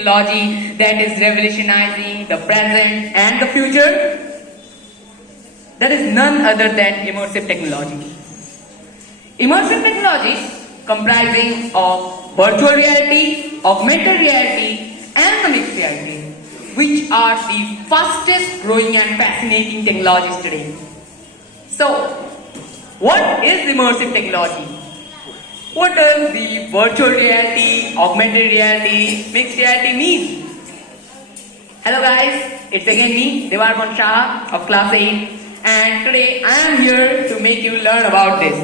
technology that is revolutionizing the present and the future? That is none other than immersive technology. Immersive technologies comprising of virtual reality, augmented reality, and the mixed reality, which are the fastest growing and fascinating technologies today. So, what is immersive technology? What does the virtual reality, augmented reality, mixed reality mean? Hello guys, it's again me, Devarman Shah of Class 8, and today I am here to make you learn about this.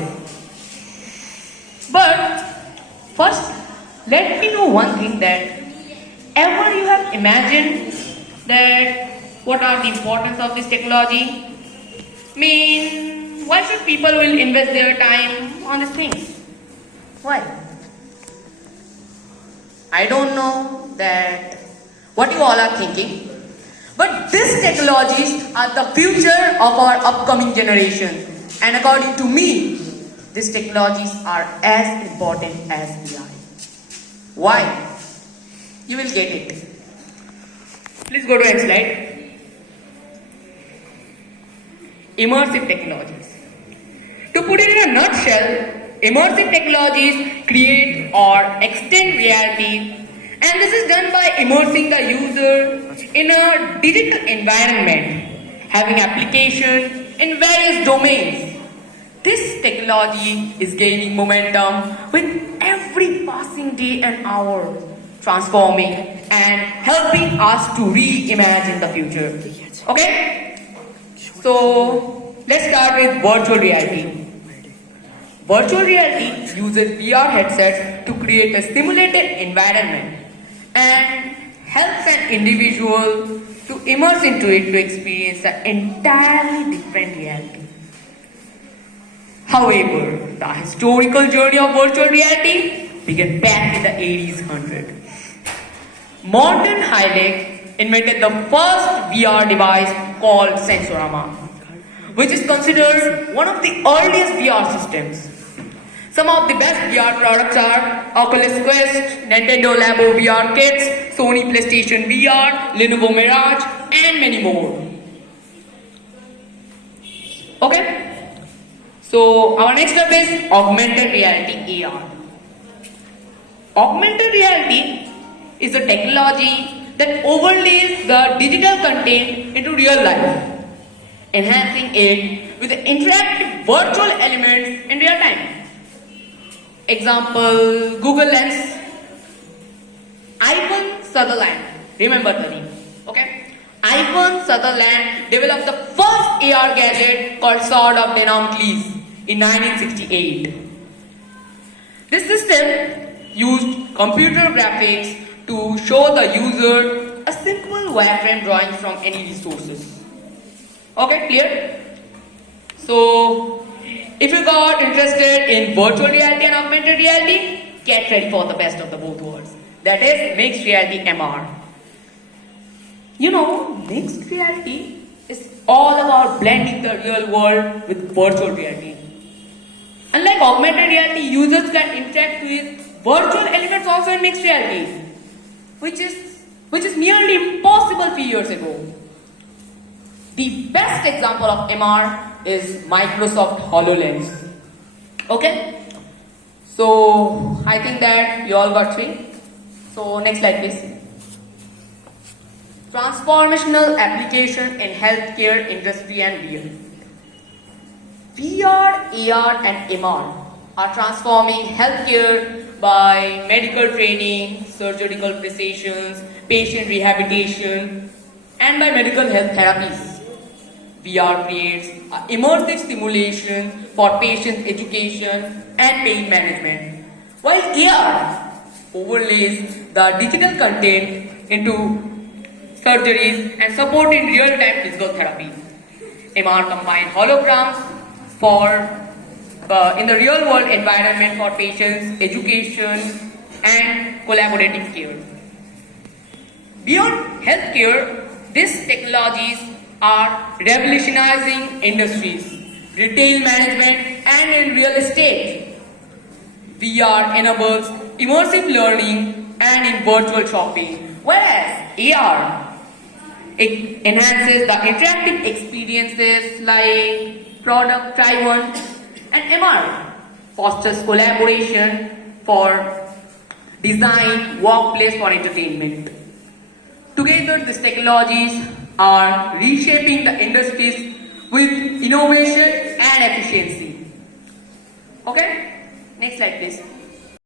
But first, let me know one thing, that ever you have imagined that what are the importance of this technology? Why should people will invest their time on these things? Why? I don't know that what you all are thinking, but these technologies are the future of our upcoming generation, and according to me, these technologies are as important as AI. Why? You will get it. Please go to next slide. Immersive technologies. To put it in a nutshell, immersive technologies create or extend reality, and this is done by immersing the user in a digital environment, having application in various domains. This technology is gaining momentum with every passing day and hour, transforming and helping us to reimagine the future. Okay? So, let's start with virtual reality. Virtual reality uses VR headsets to create a simulated environment and helps an individual to immerse into it to experience an entirely different reality. However, the historical journey of virtual reality began back in the 80s, 100. Morten Heilig invented the first VR device called Sensorama, which is considered one of the earliest VR systems. Some of the best VR products are Oculus Quest, Nintendo Labo VR kits, Sony PlayStation VR, Lenovo Mirage, and many more. Okay? So, our next step is augmented reality, AR. Augmented reality is a technology that overlays the digital content into real life, enhancing it with the interactive virtual elements in real time. Example, Google Lens. Ivan Sutherland, remember the name, okay? Ivan Sutherland developed the first AR gadget called Sword of Damocles in 1968. This system used computer graphics to show the user a simple wireframe drawing from any resources. Okay, clear? So, if you got interested in virtual reality and augmented reality, get ready for the best of the both worlds. That is mixed reality, MR. You know, mixed reality is all about blending the real world with virtual reality. Unlike augmented reality, users can interact with virtual elements also in mixed reality, which is nearly impossible few years ago. The best example of MR is Microsoft HoloLens. Okay? So, I think that you all got three. So, next slide please. Transformational application in healthcare industry and VR. VR, AR and MR are transforming healthcare by medical training, surgical precisions, patient rehabilitation, and by medical health therapies. VR creates immersive simulations for patient education and pain management, while AR overlays the digital content into surgeries and support in real-time physical therapy. MR combines holograms for in the real-world environment for patients, education, and collaborative care. Beyond healthcare, these technologies are revolutionizing industries, retail management, and in real estate. VR enables immersive learning and in virtual shopping. Whereas AR, it enhances the interactive experiences like product try on, and MR fosters collaboration for design, workplace for entertainment. Together, these technologies are reshaping the industries with innovation and efficiency. Okay, next slide please.